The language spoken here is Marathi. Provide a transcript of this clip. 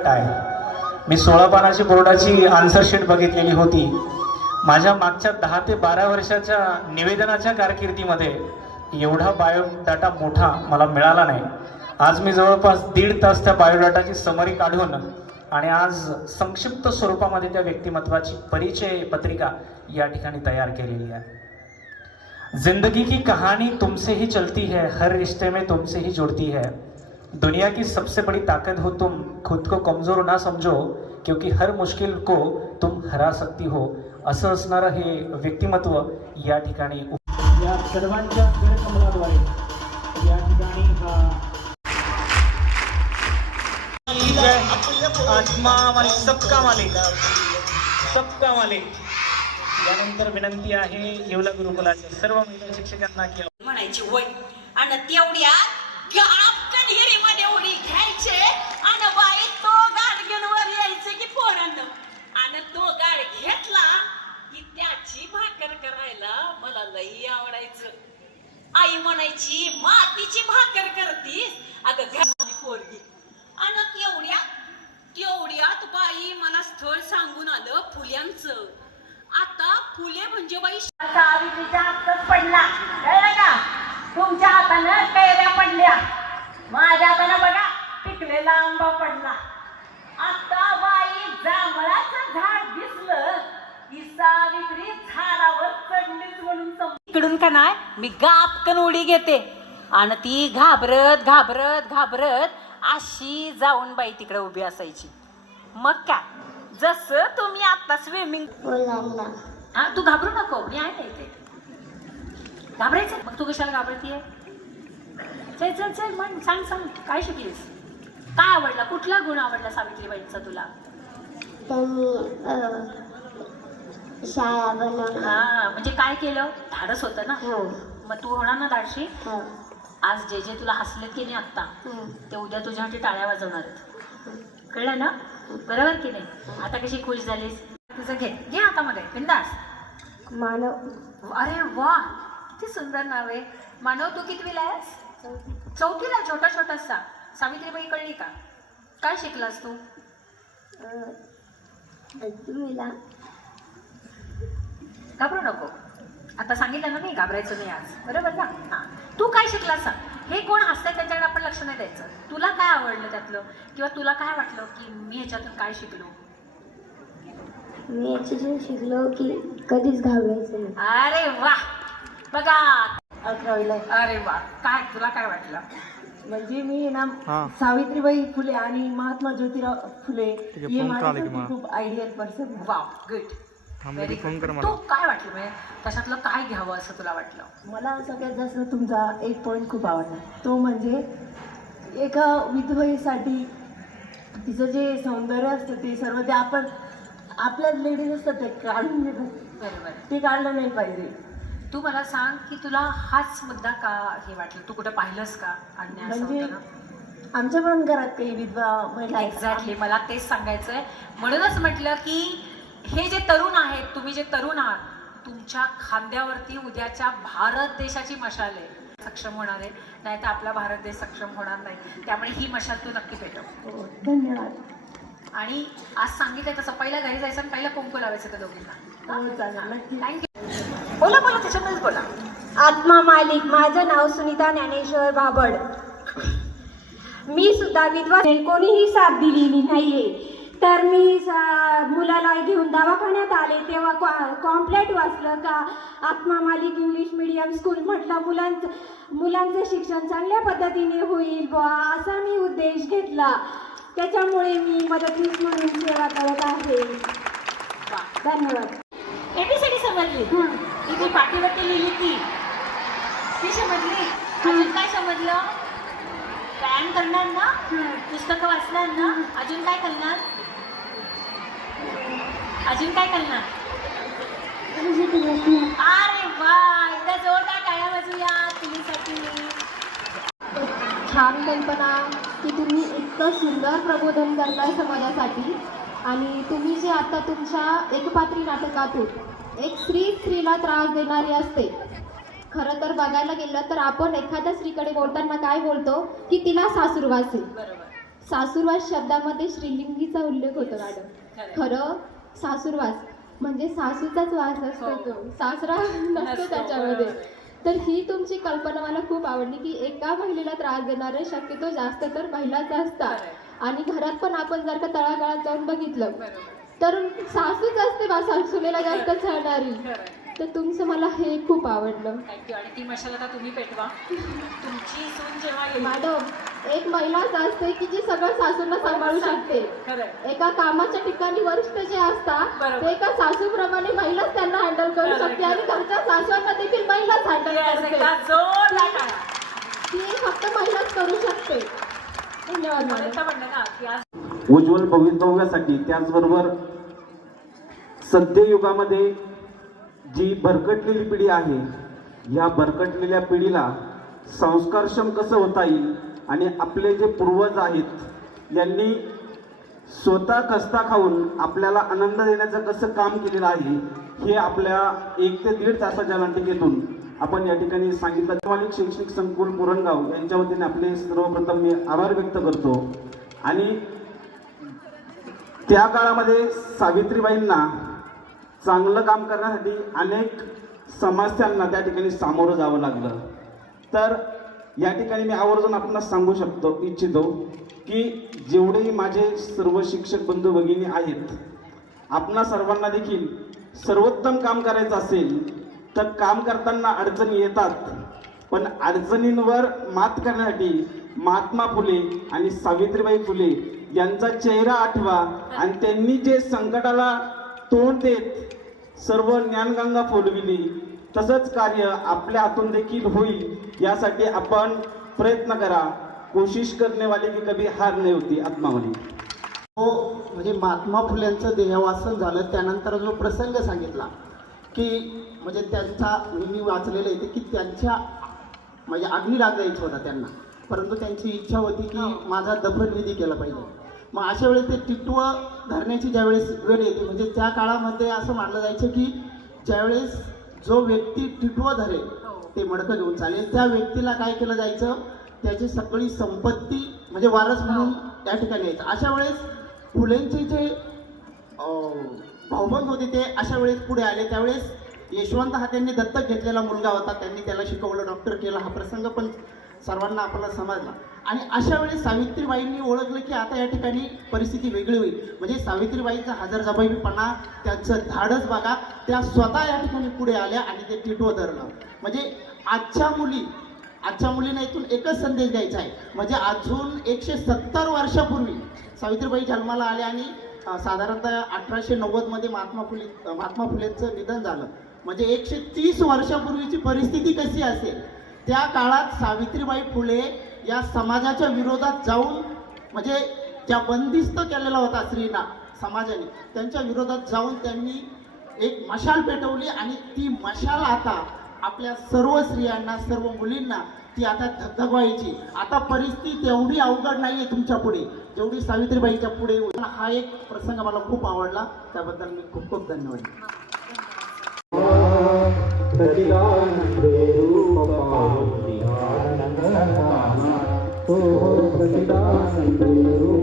गट आहे. मी सोळा पानाची बोर्डाची आन्सर शीट बघितलेली होती. माझ्या मागच्या दहा ते बारा वर्षाच्या निवेदनाच्या कारकिर्दीमध्ये एवढा बायोडाटा मोठा मला मिळाला नाही. आज मी जवळपास दीड तास त्या बायोडाटाची समरी काढून आणि आज संक्षिप्त स्वरूपामध्ये त्या व्यक्तिमत्वाची परिचय पत्रिका या ठिकाणी तयार केलेली आहे. जिंदगी की कहाणी तुमसे ही चलती है हर रिश्ते में तुमसे ही जुड़ती है. दुनिया की सबसे बड़ी ताकत हो तुम खुद को कमजोर ना समझो क्योंकि हर मुश्किल को तुम हरा सकती हो. असं असणारं हे व्यक्तिमत्व या ठिकाणी या सर्वांच्या कमलाद्वारे या ठिकाणी हा आत्मा मालिक सबका मालिक. सबका मालिक. यानंतर विनंती आहे येवला गुरुकुलाच्या सर्व महिला शिक्षकांना की म्हणायची वय आणि गापकन हिरीमध्ये उडी घ्यायचे आणि बाई तो गाडग्यांवर यायचे की पोरांना आणि तो गाड घेतला की त्याची भाकर करायला मला लई आवडायचं आई म्हणायची मातीची भाकर करतीस? अगं घराची पोरगी. आणि एवढ्या तू बाई मला स्थळ सांगून आलं फुल्यांचं. आता फुले म्हणजे बाई सावित्रीच्या हातात पडला. कळलं का? तुमच्या हातानं कैऱ्या पडल्या. माझ्या हातानं बघा पिकलेला आंबा पडला. इकडून का नाही? मी गापकन उडी घेते. आणि ती घाबरत घाबरत घाबरत अशी जाऊन बाई तिकडे उभी असायची. मग काय? जसं तुम्ही आता स्विमिंग हा तू घाबरू नको. मी आहे ना इथे. घाबरायचं? मग तू कशाला घाबरतीये? चल चल चल मग सांग सांग. काय शिकलीस? काय आवडला? कुठला गुण आवडला सावित्रीबाईंचा तुला? शाळा बनवल्या हा म्हणजे काय केलं? धाडस होतं ना. हो. मग तू होणार ना धाडशी? हो. आज जे जे तुला हसलेत की नाही आत्ता हं. ते उद्या तुझ्यासाठी टाळ्या वाजवणार आहेत. कळलं ना? बरोबर की नाही? आता कशी खुश झालीस? तुझं घे. घे हातामध्ये बिंदास. मानव. अरे वा! किती सुंदर नाव आहे. मानव तू कितवीला आहेस? चौथीला छोटा छोटासा. सावित्रीबाई कळली का? काय शिकलास तू? अ, तुम्हीला घाबरू नको. आता सांगितलं ना मी घाबरायचं नाही आज. बरोबर ना? हा. तू काय शिकलास सांग हे कोण हसतंय त्यांच्याकडे आपण लक्ष नाही द्यायचं. तुला काय आवडलं त्यातलं? किंवा तुला काय वाटलं की मी ह्याच्यातून काय शिकलो? मी याच्यातून शिकलो की कधीच घाबरायचं नाही. अरे वा! बघा! अकरावीला. अरे वा! काय तुला काय वाटलं? म्हणजे मी ना सावित्रीबाई फुले आणि महात्मा ज्योतिराव फुले हे माझ्यासाठी खूप आयडियल पर्सन वा गुड गुड तू काय वाटलं म्हणजे काय घ्यावं असं तुला वाटलं? मला सगळ्यात जास्त तुमचा एक पॉईंट खूप आवडला. तो म्हणजे एका विधवेसाठी तिचं जे सौंदर्य असतं ते सर्व ते आपण आपल्याच लेडीज असतात ते काढून घेतात बरोबर. ते काढलं नाही पाहिजे. तू मला सांग की तुला हाच मुद्दा का हे वाटलं? तू कुठं पाहिलंस का अन्याय असं म्हणजे आमच्या पण घरात काही विधवा महिला आहेत. एक्झॅक्टली मला तेच सांगायचंय. म्हणूनच म्हटलं की हे जे तरुण आहेत तुम्ही जे तरुण आहात तुमच्या खांद्यावरती उद्याच्या भारत देशाची मशाल आहे. सक्षम होणार आहे नाही तर आपला भारत देश सक्षम होणार नाही. त्यामुळे ही मशाल तू नक्की पेटव. हो, धन्यवाद. आणि आज सांगितलं तसं पहिल्या घरी जायचं आणि पहिला कुंकू लावायचं त्या दोघींना. हो थँक्यू बोला बोला त्याच्यामध्येच बोला. आत्मा मालिक माझं नाव सुनीता ज्ञानेश्वर बाबड. मी सुद्धा विधवा कोणीही साथ दिलेली नाहीये. तर मी मुलाला घेऊन दवाखान्यात आले. तेव्हा कॉम्प्लेट वाचलं का आत्मा मालिक इंग्लिश मीडियम स्कूल म्हटलं मुलांचं मुलांचं शिक्षण चांगल्या पद्धतीने होईल बुवा असा मी उद्देश घेतला. त्याच्यामुळे मी मदतनीस म्हणून सेवा करत आहे. धन्यवाद. एबीसीडी समजली इथे पाठीवरती लिहिली ती. ती समजली अजून काय समजलं व्यायाम करणार ना? पुस्तकं वाचणार ना? अजून काय करणार? अजून काय करणार? अरे वा एकदा जोरदार टाळ्या वाजूया तुझ्यासाठी छान कल्पना की तुम्ही इतकं सुंदर प्रबोधन करताय समाजासाठी. आणि तुम्ही जे आता तुमच्या एकपात्री नाटकातून एक स्त्री स्त्रीला त्रास देणारी असते खरं तर बघायला गेलं तर आपण एखाद्या स्त्रीकडे बोलताना काय बोलतो की तिला सासूरवास सासूरवास शब्दामध्ये श्रीलिंगीचा उल्लेख होतो मॅडम खरं. सासूरवास म्हणजे सासूचाच वास असतो हो. तो. सासरा नसतो त्याच्यामध्ये. बरोबर. तर ही तुमची कल्पना मला खूप आवडली की एका महिलेला त्रास देणारे शक्यतो जास्त तर महिलाच असतात. आणि घरात पण आपण जर का तळागाळात जाऊन बघितलं तर सासूच असते बा सासूलेला जास्त छळणारी. खरंय तर तुमचं मला हे खूप आवडलं. थँक्यू आणि ती मशाल आता तुम्ही पेटवा. तुमची सून जेव्हा येईल मॅडम एक महिलाच असते की जी सगळं सासूला सांभाळू शकते. एका कामाच्या ठिकाणी वरिष्ठ जे असतात. ते एका सासूप्रमाणे महिलाच त्यांना हँडल करू शकते आणि. घरच्या सासवांना देखील महिलाच हँडल करते. ती फक्त महिलाच करू शकते. धन्यवाद मॅडम. उज्ज्वल भवितव्यासाठी त्याचबरोबर सद्ययुगामध्ये जी भरकटलेली पिढी आहे या भरकटलेल्या पिढीला संस्कारक्षम कसं होता येईल आणि आपले जे पूर्वज आहेत यांनी स्वतः कस्ता खाऊन आपल्याला आनंद देण्याचं कसं काम केलेलं आहे हे आपल्या एक ते दीड तासाच्या नाटिकेतून आपण या ठिकाणी सांगितलं. मालिक शैक्षणिक संकुल पुरणगाव यांच्या वतीने आपले सर्वप्रथम मी आभार व्यक्त करतो. आणि त्या काळामध्ये सावित्रीबाईंना चांगलं काम करण्यासाठी अनेक समस्यांना त्या ठिकाणी सामोरं जावं लागलं. तर या ठिकाणी मी आवर्जून आपणास सांगू शकतो इच्छितो की जेवढेही माझे सर्व शिक्षक बंधू भगिनी आहेत आपणा सर्वांना देखील सर्वोत्तम काम करायचं असेल तर काम करताना अडचणी येतात. पण अडचणींवर मात करण्यासाठी महात्मा फुले आणि सावित्रीबाई फुले यांचा चेहरा आठवा आणि त्यांनी जे संकटाला तोंड देत सर्व ज्ञानगंगा फोडविली. तसंच कार्य आपल्या हातून देखील होईल यासाठी आपण प्रयत्न करा. कोशिश करणे वाले की कभी हार नाही होती आत्मावली. हो म्हणजे महात्मा फुलेंचं देहवासन झालं त्यानंतर जो प्रसंग सांगितला की म्हणजे त्यांचा मी वाचलेलं आहे ते की त्यांच्या म्हणजे अग्नी लागायचं होता त्यांना. परंतु त्यांची इच्छा होती की माझा दफनविधी केला पाहिजे. मग अशा वेळेस ते टिटव धरण्याची ज्यावेळेस वेळ येते म्हणजे त्या काळामध्ये असं मानलं जायचं की ज्यावेळेस जो व्यक्ती टिटव धरेल ते मडकं घेऊन चालेल. त्या व्यक्तीला काय केलं जायचं? त्याची सगळी संपत्ती म्हणजे वारस म्हणून त्या ठिकाणी यायचं. अशा वेळेस फुलेंचे जे भाऊबंद होते ते अशा वेळेस पुढे आले. त्यावेळेस यशवंत हा त्यांनी दत्तक घेतलेला मुलगा होता. त्यांनी त्याला शिकवलं. डॉक्टर केलं. हा प्रसंग पण सर्वांना आपल्याला समजला. आणि अशा वेळेस सावित्रीबाईंनी ओळखलं की आता या ठिकाणी परिस्थिती वेगळी होईल. म्हणजे सावित्रीबाईंचा हजर जबाबीपणा त्यांचं धाडस बघा त्या स्वतः या ठिकाणी पुढे आल्या आणि ते टिटवं धरलं म्हणजे आजच्या मुली आजच्या मुलींना इथून एकच संदेश द्यायचा आहे. म्हणजे अजून एकशे सत्तर वर्षापूर्वी सावित्रीबाई जन्माला आल्या आणि साधारणतः अठराशे नव्वदमध्ये महात्मा फुले महात्मा फुलेंचं निधन झालं. म्हणजे एकशे तीस वर्षापूर्वीची परिस्थिती कशी असेल? त्या काळात सावित्रीबाई फुले या समाजाच्या विरोधात जाऊन म्हणजे त्या बंदिस्त केलेला होता स्त्रीना समाजाने त्यांच्या विरोधात जाऊन त्यांनी एक मशाल पेटवली आणि ती मशाल आता आपल्या सर्व स्त्रियांना सर्व मुलींना ती आता धगधगवायची. आता परिस्थिती तेवढी अवघड नाहीये तुमच्यापुढे जेवढी सावित्रीबाईच्या पुढे हा एक प्रसंग मला खूप आवडला त्याबद्दल मी खूप खूप धन्यवाद. तो प्रतिदान देव